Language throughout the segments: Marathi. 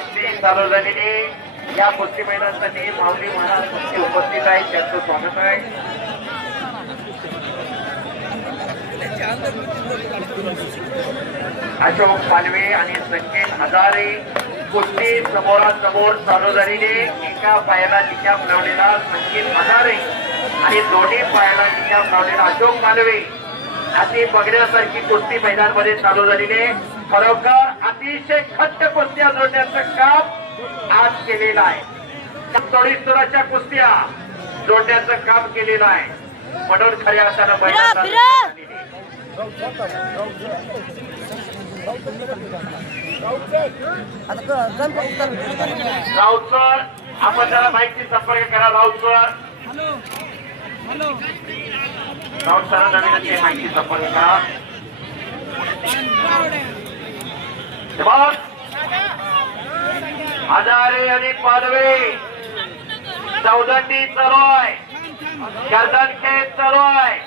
कुस्ती चालू झालेली या कुस्ती मैदानासाठी माऊली महाराज कुस्ती उपस्थित आहेत त्यांचं स्वागत आहे. अशोक पालवे आणि संकेत हजारे कुस्ती समोरासमोर चालू झालेली. एका पायाला निजाम लावलेला संकेत हजारे आणि दोन्ही पायाला निजाम लावलेला अशोक पालवे अशी बघण्यासारखी कुस्ती मैदानामध्ये चालू झालेली. खरोखर अतिशय खट्ट कुस्त्या जोडण्याचं काम आज केलेलं आहे. तोडीस्तोडाच्या कुस्त्या जोडण्याचं काम केलेलं आहे म्हणून खऱ्या अर्थानं राऊत सर आपण जरा माहिती संपर्क करा. राऊत सर राऊत सरांना विनंती माहिती संपर्क करा. हजारे आणि पालवे चौदंडी चालू आहे. गर्दन खेळ चालू आहे.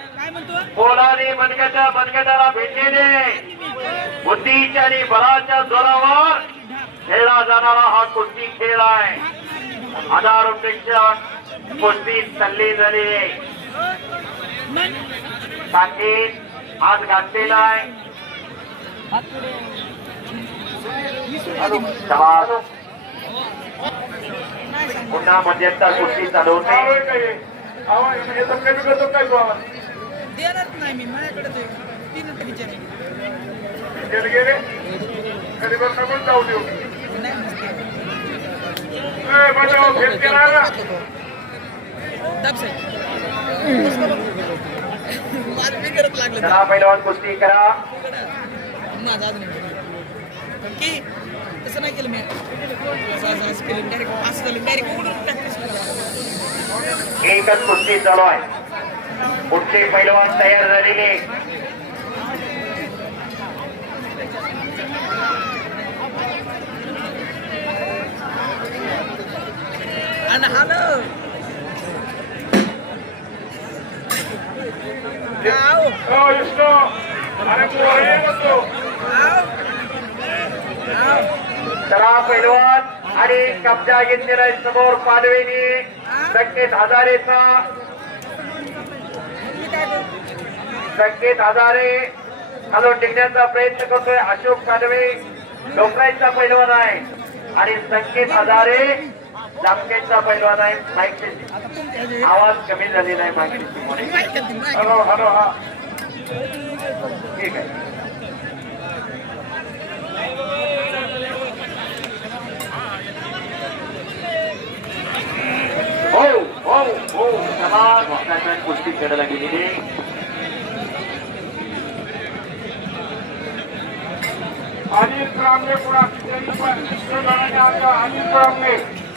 पोलाने मनगटाला भेटलेले बुद्धीच्या आणि बलाच्या जोरावर खेळला जाणारा हा कुस्ती खेळ आहे. हजारोपेक्षा कुस्ती चालली झाली. ताकीद हात घातलेला आहे. पुन्हा मध्यंतर कुस्ती चालवते. देणार नाही मी माझ्याकडे 3 विचार जाऊ देऊ पहिलवान कुस्ती करा. माझा की तसं नाही केलं मी केलं डायरेक्ट पास झालं डायरेक्ट एकच कुस्ती चालू आहे. पुढचे पहिलवान तयार झालेले. तरा पैलवान आणि कब्जा घेतलेला समोर पालवेने संकेत हजारे खालून टिकण्याचा प्रयत्न करतोय. अशोक पालवे डोंगराचा पैलवान आहे आणि संकेत हजारे जामखेडचा पैलवान आहे. माहिती आवाज कमी झालेला आहे माहिती. हॅलो हॅलो हा ठीक आहे. हो हो हो कुस्ती खेळायला गेलेली.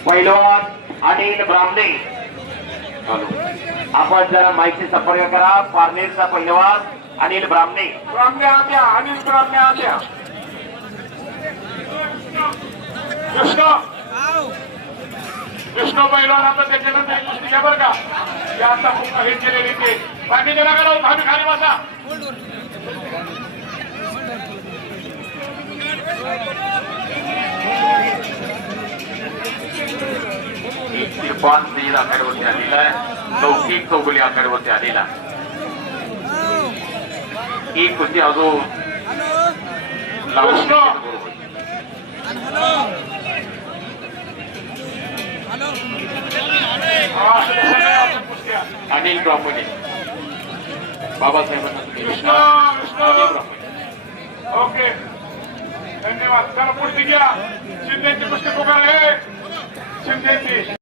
पैलवान अनिल ब्राह्मणे आपण जरा माहिती संपर्क करा. पारनेरचा पैलवान अनिल ब्राह्मणे. अनिल ब्राह्मणे आल्या. कृष्ण पैलवान आता त्याच्यानंतर कुस्ती घ्या बरं का. आता खूप हिट केलेली ते बाकी जरा करा. भाभी खाली बसा. इरफान सईद आखाड्यावरती आलेला आहे. लौकिक चौगुले आखाड्यावरती आलेला. एक कुस्ती अजून अनिल ब्राह्मणे बाबासाहेबांना. ओके धन्यवाद. चला पुढची घ्या. शिंदेची कुस्ती पुकार आहे. शिंदेची